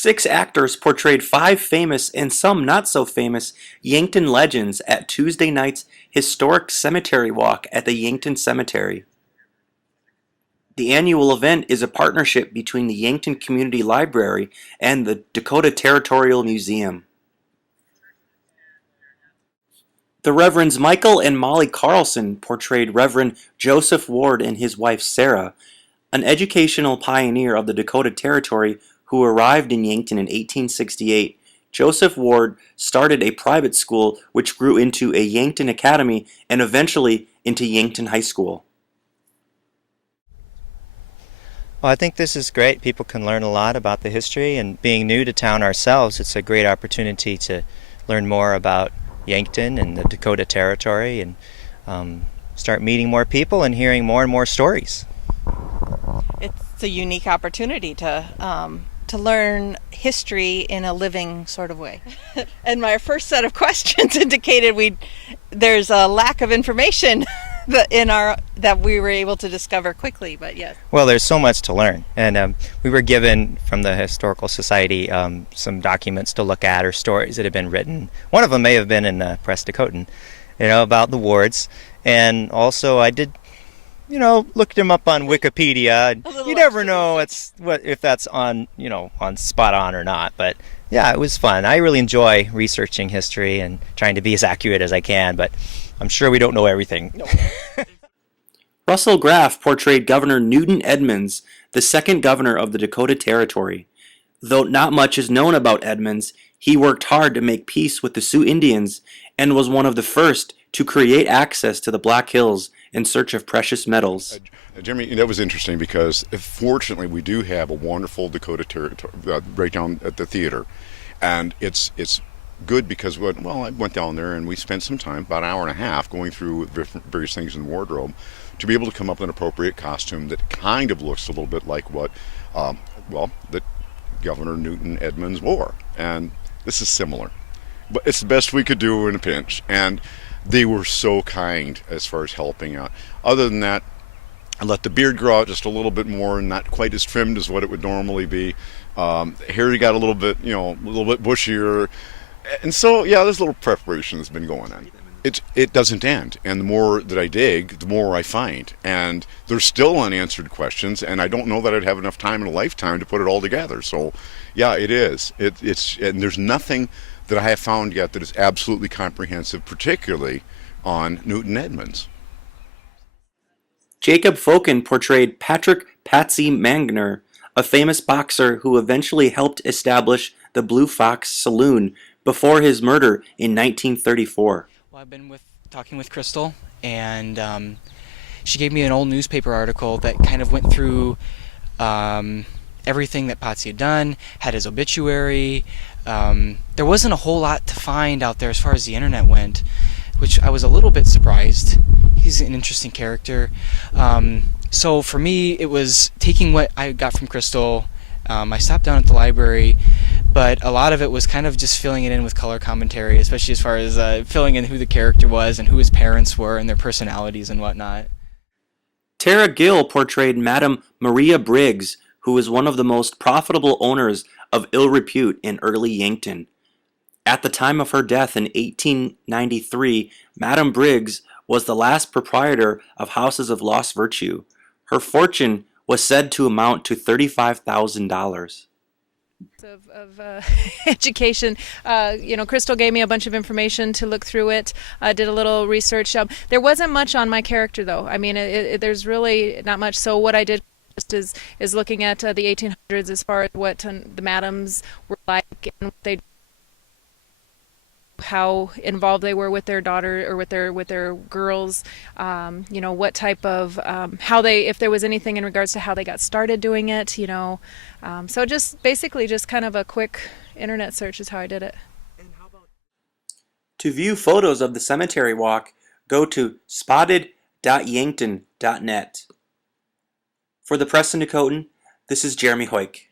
6 actors portrayed 5 famous and some not so famous Yankton legends at Tuesday night's historic cemetery walk at the Yankton Cemetery. The annual event is a partnership between the Yankton Community Library and the Dakota Territorial Museum. The Reverends Michael and Molly Carlson portrayed Reverend Joseph Ward and his wife Sarah, an educational pioneer of the Dakota Territory who arrived in Yankton in 1868. Joseph Ward started a private school which grew into a Yankton Academy and eventually into Yankton High School. Well, I think this is great. People can learn a lot about the history, and being new to town ourselves, it's a great opportunity to learn more about Yankton and the Dakota Territory and start meeting more people and hearing more and more stories. It's a unique opportunity to learn history in a living sort of way. And my first set of questions indicated there's a lack of information that we were able to discover quickly, but yes. Well, there's so much to learn, and we were given from the Historical Society some documents to look at or stories that have been written. One of them may have been in Press Dakotan, about the wards, and also I did, looked them up on Wikipedia. You never know if that's on spot on or not, but yeah, it was fun. I really enjoy researching history and trying to be as accurate as I can, but I'm sure we don't know everything. No. Russell Graff portrayed Governor Newton Edmonds, the second governor of the Dakota Territory. Though not much is known about Edmonds, he worked hard to make peace with the Sioux Indians and was one of the first to create access to the Black Hills in search of precious metals. Jimmy, that was interesting because fortunately we do have a wonderful Dakota Territory right down at the theater, and it's good because I went down there and we spent some time, about an hour and a half, going through various things in the wardrobe to be able to come up with an appropriate costume that kind of looks a little bit like what that Governor Newton Edmonds wore, and this is similar, but it's the best we could do in a pinch, and they were so kind as far as helping out. Other than that, I let the beard grow out just a little bit more, not quite as trimmed as what it would normally be. Hair got a little bit bushier. And so, yeah, there's a little preparation that's been going on. It doesn't end, and the more that I dig, the more I find. And there's still unanswered questions, and I don't know that I'd have enough time in a lifetime to put it all together. So, yeah, it is. And there's nothing that I have found yet that is absolutely comprehensive, particularly on Newton Edmonds. Jacob Fokin portrayed Patrick Patsy Mangner, a famous boxer who eventually helped establish the Blue Fox Saloon before his murder in 1934. Well, I've been talking with Crystal, and she gave me an old newspaper article that kind of went through everything that Patsy had done, had his obituary. There wasn't a whole lot to find out there as far as the internet went, which I was a little bit surprised. He's an interesting character. So for me, it was taking what I got from Crystal. I stopped down at the library, but a lot of it was kind of just filling it in with color commentary, especially as far as filling in who the character was and who his parents were and their personalities and whatnot. Tara Gill portrayed Madam Maria Briggs, who was one of the most profitable owners of ill repute in early Yankton. At the time of her death in 1893, Madam Briggs was the last proprietor of Houses of Lost Virtue. Her fortune was said to amount to $35,000. Of education. Crystal gave me a bunch of information to look through it. Did a little research. There wasn't much on my character, though. I mean, there's really not much. So what I did is looking at the 1800s as far as what the madams were like and what they, how involved they were with their daughter or with their girls. What type of how they, if there was anything in regards to how they got started doing it. So just basically just kind of a quick internet search is how I did it. To view photos of the cemetery walk, go to spotted.yankton.net. For the Press in Dakotan, this is Jeremy Hoyk.